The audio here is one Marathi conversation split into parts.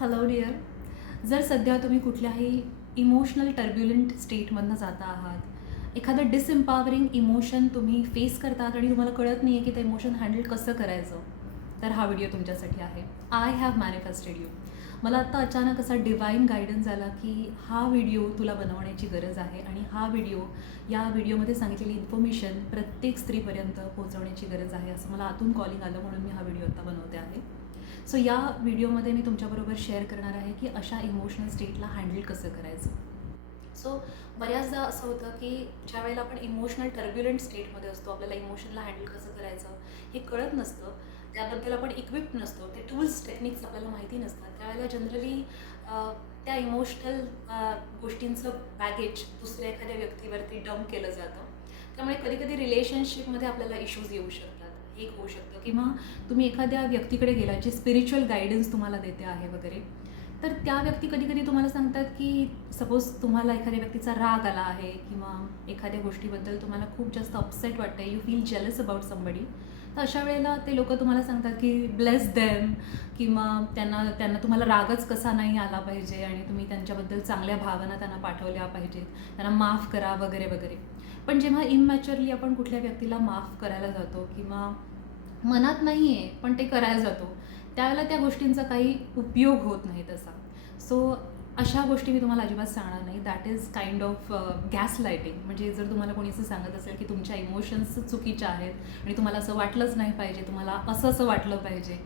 Hello dear. जर सध्या तुम्ही कुठल्याही इमोशनल टर्ब्युलंट स्टेटमधनं जाता आहात, एखादं डिसएम्पॉवरिंग इमोशन तुम्ही फेस करतात आणि तुम्हाला कळत नाही आहे की ते इमोशन हँडल कसं करायचं, तर हा व्हिडिओ तुमच्यासाठी आहे. I have manifested you. मला आत्ता अचानक असा डिवाईन गायडन्स आला की हा व्हिडिओ तुला बनवण्याची गरज आहे आणि या व्हिडिओमध्ये सांगितलेली इन्फॉर्मेशन प्रत्येक स्त्रीपर्यंत पोहोचवण्याची गरज आहे, असं मला आतून कॉलिंग आलं, म्हणून मी हा व्हिडिओ आत्ता बनवते आहे. सो या व्हिडिओमध्ये मी तुमच्याबरोबर शेअर करणार आहे की अशा इमोशनल स्टेटला हँडल कसं करायचं. सो बऱ्याचदा असं होतं की ज्या वेळेला आपण इमोशनल टर्ब्युलंट स्टेटमध्ये असतो, आपल्याला इमोशनला हँडल कसं करायचं हे कळत नसतं, त्याबद्दल आपण इक्विप्ड नसतो, ते टूल्स टेक्निक्स आपल्याला माहिती नसतात. त्यावेळेला जनरली त्या इमोशनल गोष्टींचं बॅगेज दुसऱ्या एखाद्या व्यक्तीवरती डंप केलं जातं. त्यामुळे कधीकधी रिलेशनशिपमध्ये आपल्याला इश्यूज येऊ शकतात. एक होऊ शकतं किंवा तुम्ही एखाद्या व्यक्तीकडे गेला जे स्पिरिच्युअल गायडन्स तुम्हाला देते आहे वगैरे, तर त्या व्यक्ती कधी कधी तुम्हाला सांगतात की सपोज तुम्हाला एखाद्या व्यक्तीचा राग आला आहे किंवा एखाद्या गोष्टीबद्दल तुम्हाला खूप जास्त अपसेट वाटतं, you feel jealous about somebody, तर अशा वेळेला ते लोक तुम्हाला सांगतात की ब्लेस देम, किंवा त्यांना तुम्हाला रागच कसा नाही आला पाहिजे आणि तुम्ही त्यांच्याबद्दल चांगल्या भावना त्यांना पाठवल्या पाहिजेत, त्यांना माफ करा वगैरे वगैरे. पण जेव्हा इमॅच्युअरली आपण कुठल्या व्यक्तीला माफ करायला जातो किंवा मनात नाही आहे पण ते करायला जातो, त्यावेळेला त्या गोष्टींचा काही उपयोग होत नाही तसा. सो अशा गोष्टी मी तुम्हाला अजिबात सांगणार नाही. That is kind of gas lighting. म्हणजे जर तुम्हाला कोणी असं सांगत असेल की तुमच्या इमोशन्स चुकीच्या आहेत आणि तुम्हाला असं वाटलंच नाही पाहिजे, तुम्हाला असं वाटलं पाहिजे,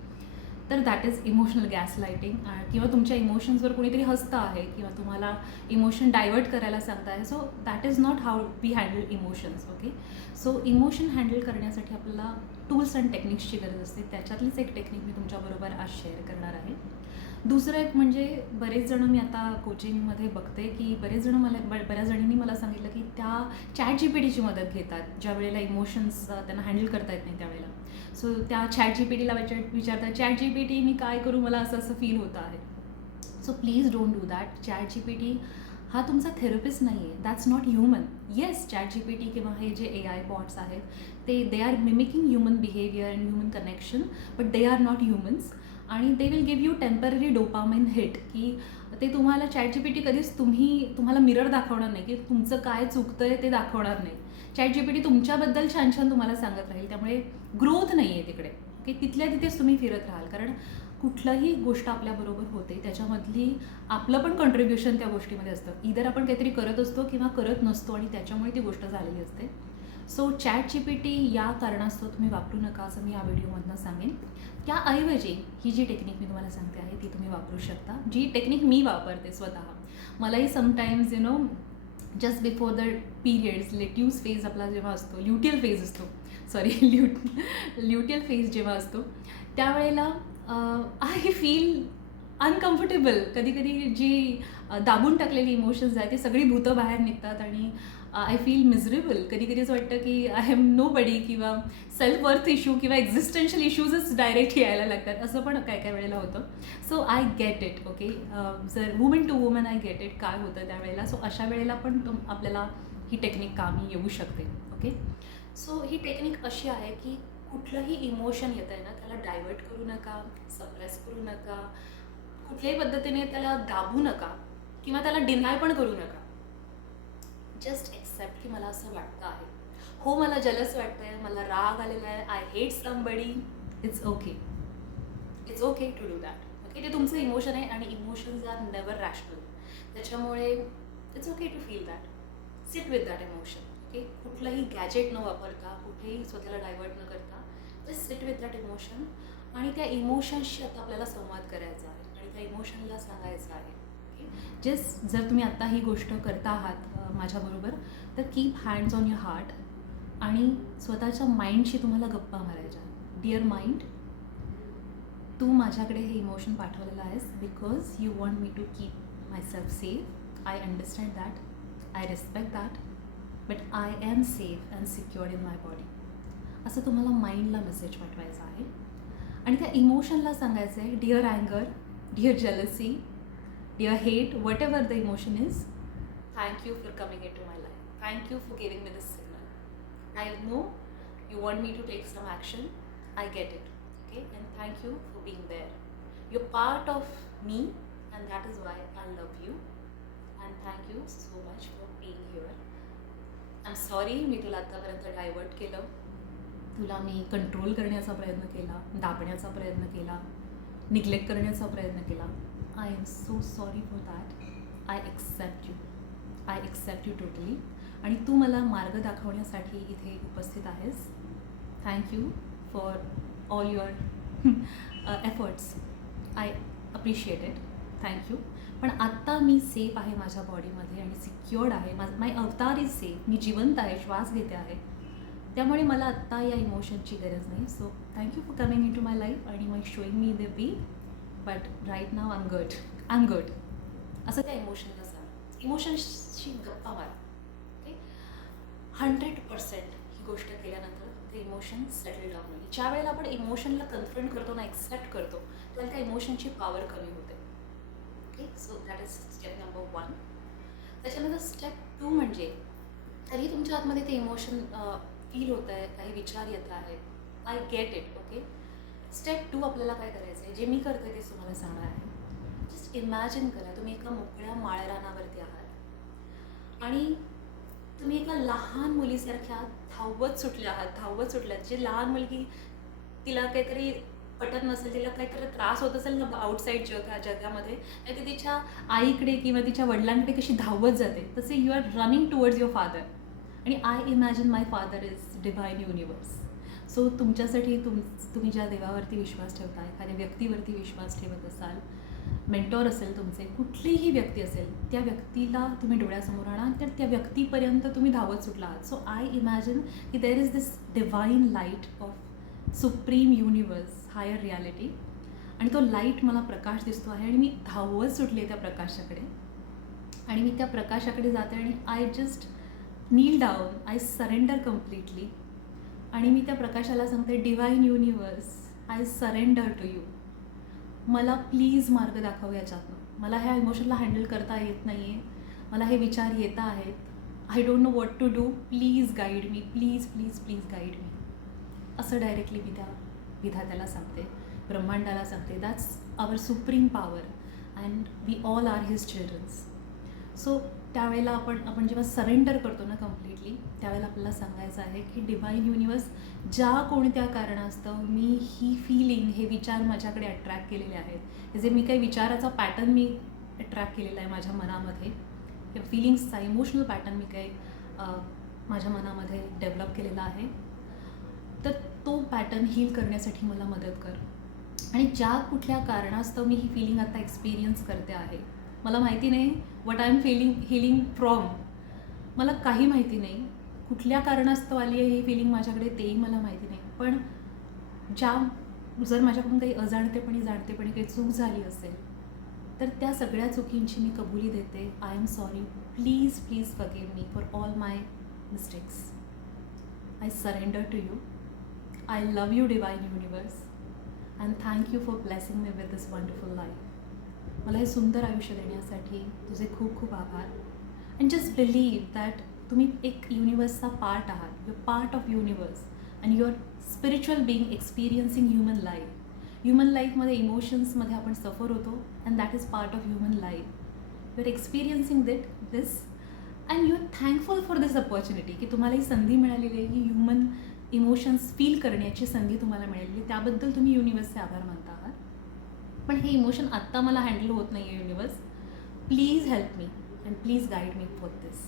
तर that is emotional gas lighting. किंवा तुमच्या इमोशन्सवर कोणीतरी हसतं आहे किंवा तुम्हाला इमोशन डायवर्ट करायला सांगत आहे. So that is not how we handle emotions. Okay. So emotion handle करण्यासाठी आपल्याला टूल्स अँड टेक्निक्सची गरज असते. त्याच्यातलीच एक टेक्निक मी तुमच्याबरोबर आज शेअर करणार आहे. दुसरं एक म्हणजे, बरेच जणं मी आता कोचिंगमध्ये बघते की बऱ्याच जणींनी मला सांगितलं की त्या चॅट जीपीटीची मदत घेतात ज्या वेळेला इमोशन्स त्यांना हँडल करता येत नाही त्यावेळेला. सो त्या चॅट जीपीटीला विचारतात, चॅट जीपीटी मी काय करू, मला असं फील होतं आहे. So please don't do that. Chat GPT हा तुमचा थेरपिस्ट नाही आहे. That's not human. Yes, chat GPT किंवा हे जे AI बॉट्स आहेत they are mimicking human behaviour and human connection, but they are not humans. आणि they will give you temporary dopamine hit, की ते तुम्हाला चॅट जीपीटी कधीच तुम्हाला मिरर दाखवणार नाही की तुमचं काय चुकतंय ते दाखवणार नाही. चॅट जीपीटी तुमच्याबद्दल छान छान तुम्हाला सांगत राहील. त्यामुळे ग्रोथ नाही आहे तिकडे, की तिथल्या तिथेच तुम्ही फिरत राहाल. कारण कुठलाही गोष्ट आपल्याबरोबर होते त्याच्यामधली आपलं पण कॉन्ट्रीब्युशन त्या गोष्टीमध्ये असतं. इधर आपण काहीतरी करत असतो किंवा करत नसतो आणि त्याच्यामुळे ती गोष्ट झालेली असते. सो चॅट जीपीटी या कारणास्तव तुम्ही वापरू नका, असं मी या व्हिडिओमधनं सांगेन. त्याऐवजी ही जी टेक्निक मी तुम्हाला सांगते आहे ती तुम्ही वापरू शकता, जी टेक्निक मी वापरते स्वतः. मलाही sometimes just before the periods, lettuce phase आपला जेव्हा असतो, ल्युटियल फेज असतो, ल्युटियल फेज जेव्हा असतो, त्यावेळेला आय फील अनकम्फर्टेबल. कधी कधी जी दाबून टाकलेली इमोशन्स आहेत ती सगळी भूतं बाहेर निघतात आणि आय फील मिझरेबल. कधी कधी असं वाटतं की आय एम नो बडी, किंवा सेल्फ वर्थ इश्यू किंवा एक्झिस्टन्शियल इश्यूजच डायरेक्ट यायला लागतात. असं पण काय काय वेळेला होतं. So I get it. Okay. जर woman to woman I get it काय होतं त्यावेळेला. सो अशा वेळेला पण आपल्याला ही टेक्निक कामी येऊ शकते. ओके. सो ही टेक्निक अशी आहे की कुठलंही इमोशन येतं आहे ना, त्याला डायवर्ट करू नका, सप्रेस करू नका, कुठल्याही पद्धतीने त्याला दाबू नका किंवा त्याला डिनाय पण करू नका. जस्ट एक्सेप्ट की मला असं वाटतं आहे, हो मला जलस वाटतं आहे, मला राग आलेला आहे, I hate somebody. It's okay. It's okay to do that. Okay. ते तुमचं इमोशन आहे आणि इमोशन्स आर नेवर रॅशनल. त्याच्यामुळे it's okay to feel that. Sit with that emotion. Okay. कुठलंही गॅजेट न वापरता, कुठेही स्वतःला डायवर्ट न करता, just sit with that emotion. आणि त्या इमोशन्सशी आता आपल्याला संवाद करायचा आहे आणि त्या इमोशनला सांगायचं आहे. ओके. जर तुम्ही आत्ता ही गोष्ट करता आहात माझ्याबरोबर, तर keep hands on your heart आणि स्वतःच्या माइंडशी तुम्हाला गप्पा मारायच्या. डिअर माइंड, तू माझ्याकडे हे इमोशन पाठवलेलं आहेस because you want me to keep myself safe. I understand that, I respect that, but I am safe and secured in my body. असं तुम्हाला माइंडला मेसेज पाठवायचा आहे. आणि त्या इमोशनला सांगायचं आहे, डिअर अँगर, dear jealousy, dear hate, whatever the emotion is, thank you for coming into my life. Thank you for giving me this signal. I know you want me to take some action. I get it. Okay? And thank you for being there. You're part of me, and that is why I love you. And thank you so much for being here. I'm sorry मी तुला आत्तापर्यंत डायवर्ट केलं, तुला मी कंट्रोल करण्याचा प्रयत्न केला, दाबण्याचा प्रयत्न केला, निग्लेक्ट करण्याचा प्रयत्न केला. I am so sorry for that. I accept you totally. आणि तू मला मार्ग दाखवण्यासाठी इथे उपस्थित आहेस. Thank you for all your efforts. I appreciate it. Thank you. पण आत्ता मी सेफ आहे माझ्या बॉडीमध्ये आणि सिक्युअर्ड आहे. माय अवतार इज सेफ. मी जिवंत आहे, श्वास घेते आहे. त्यामुळे मला आत्ता या इमोशनची गरज नाही. So thank you for coming in to my life आणि मग showing me the way. But right now I am good. असं त्या इमोशनला सांग. इमोशन्सची गप्पा मार. ओके. 100% ही गोष्ट केल्यानंतर ते इमोशन सेटल डाऊन होईल. ज्या वेळेला आपण इमोशनला कन्फ्रंट करतो ना, एक्सेप्ट करतो, त्याला त्या इमोशनची पॉवर कमी होते. Okay. So that is step number 1. त्याच्यानंतर स्टेप 2 म्हणजे तरी तुमच्या आतमध्ये ते इमोशन फील होत आहे, काही विचार येत आहेत. I get it. Okay. Step 2 आपल्याला काय करायचं आहे, जे मी करते तेच तुम्हाला सांगणार आहे. जस्ट इमॅजिन करा तुम्ही एका मोकळ्या माळरानावरती आहात आणि तुम्ही एका लहान मुलीसारख्या धावत सुटल्यात. जे लहान मुलगी, तिला काहीतरी पटत नसेल, तिला काहीतरी त्रास होत असेल ना आउटसाईड जगामध्ये, नाही ती तिच्या आईकडे किंवा तिच्या वडिलांकडे कशी धावत जाते, तसे you are running towards your father. आणि I imagine my father is divine universe. So तुमच्यासाठी तुम्ही ज्या देवावरती विश्वास ठेवता, एखाद्या व्यक्तीवरती विश्वास ठेवत असाल, मेंटॉर असेल तुमचे, कुठलीही व्यक्ती असेल, त्या व्यक्तीला तुम्ही डोळ्यासमोर आणा, तर त्या व्यक्तीपर्यंत तुम्ही धावत सुटला आहात. सो आय इमॅजिन की there is this divine light of supreme universe, higher reality. आणि तो लाईट मला प्रकाश दिसतो आहे आणि मी धावत सुटले त्या प्रकाशाकडे. आणि मी त्या प्रकाशाकडे जाते आणि I just kneel down. I surrender completely. आणि मी त्या प्रकाशाला सांगते, divine universe, I surrender to you. मला प्लीज मार्ग दाखव याच्यातनं. मला ह्या इमोशनला हँडल करता येत नाही आहे. मला हे विचार येत आहेत. I don't know what to do. Please guide me. Please please please guide me. असं डायरेक्टली मी त्या विधात्याला सांगते, ब्रह्मांडाला सांगते. That's our supreme power and we all are his childrens. So त्यावेळेला आपण जेव्हा सरेंडर करतो ना कम्प्लिटली, त्यावेळेला आपल्याला सांगायचं आहे की डिव्हाइन युनिवर्स, ज्या कोणत्या कारणास्तव मी ही फिलिंग, हे विचार माझ्याकडे अट्रॅक्ट केलेले आहेत, हे जे मी काही विचाराचा पॅटर्न मी अट्रॅक्ट केलेला आहे माझ्या मनामध्ये, किंवा फिलिंग्सचा इमोशनल पॅटर्न मी काही माझ्या मनामध्ये डेव्हलप केलेला आहे, तर तो पॅटर्न हील करण्यासाठी मला मदत कर. आणि ज्या कुठल्या कारणास्तव मी ही फिलिंग आता एक्सपिरियन्स करते आहे, मला माहिती नाही what I am healing from. मला काही माहिती नाही कुठल्या कारणास्तव आली आहे ही फिलिंग माझ्याकडे, तेही मला माहिती नाही. पण जर माझ्याकडून काही अजाणतेपणी जाणतेपणी काही चूक झाली असेल, तर त्या सगळ्या चुकींची मी कबुली देते. I am sorry. Please please forgive me for all my mistakes. I surrender to you. I love you divine universe and thank you for blessing me with this wonderful life. मला हे सुंदर आयुष्य देण्यासाठी तुझे खूप खूप आभार. अँड जस्ट बिलीव्ह दॅट तुम्ही एक युनिवर्सचा पार्ट आहात. Your part of universe and your spiritual being experiencing human life. Human लाईफमध्ये इमोशन्समध्ये आपण सफर होतो and that is part of human life. You are experiencing this and you are thankful for this opportunity, की तुम्हाला ही संधी मिळालेली आहे, ही ह्युमन इमोशन्स फील करण्याची संधी तुम्हाला मिळालेली आहे. त्याबद्दल तुम्ही युनिवर्सचे आभार मानता आहात. पण हे इमोशन आत्ता मला हँडल होत नाही आहे universe. Please help me and please guide me for this.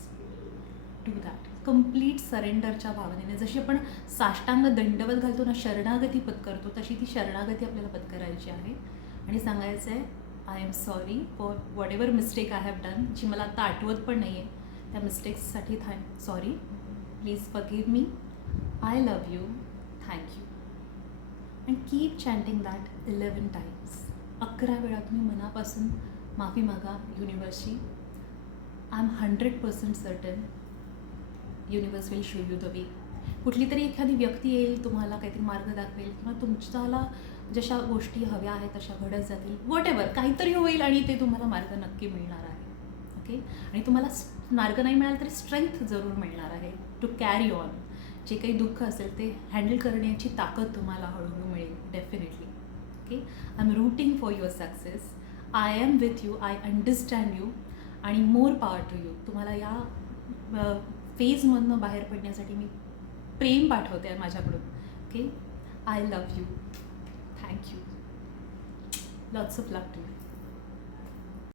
Do that. Complete सरेंडरच्या भावनेने, जशी आपण साष्टांग दंडवत घालतो ना, शरणागती पत्करतो, तशी ती शरणागती आपल्याला पत्करायची आहे. आणि सांगायचं आहे, I am sorry for whatever mistake I have done, जी मला आता आठवत पण नाही आहे, त्या मिस्टेक्ससाठी sorry. Please forgive me. I love you. Thank you. And keep chanting that 11 times. 11 वेळा तुम्ही मनापासून माफी मागा युनिवर्सची. I am 100% certain universe will show you the way. कुठली तरी एखादी व्यक्ती येईल, तुम्हाला काहीतरी मार्ग दाखवेल, किंवा तुमच्याला जशा गोष्टी हव्या आहेत तशा घडत जातील. वॉट एव्हर, काहीतरी होईल आणि ते तुम्हाला मार्ग नक्की मिळणार आहे. ओके. आणि तुम्हाला मार्ग नाही मिळाला तरी स्ट्रेंथ जरूर मिळणार आहे टू कॅरी ऑन. जे काही दुःख असेल ते हँडल करण्याची ताकद तुम्हाला हळूहळू मिळेल definitely. Okay. I am routing for your success. I am with you, I understand you आणि मोर पॉवर टू यू. तुम्हाला या फेजमधनं बाहेर पडण्यासाठी मी प्रेम पाठवते आहे माझ्याकडून. Okay, I love you. Thank you. Lots of luck to you.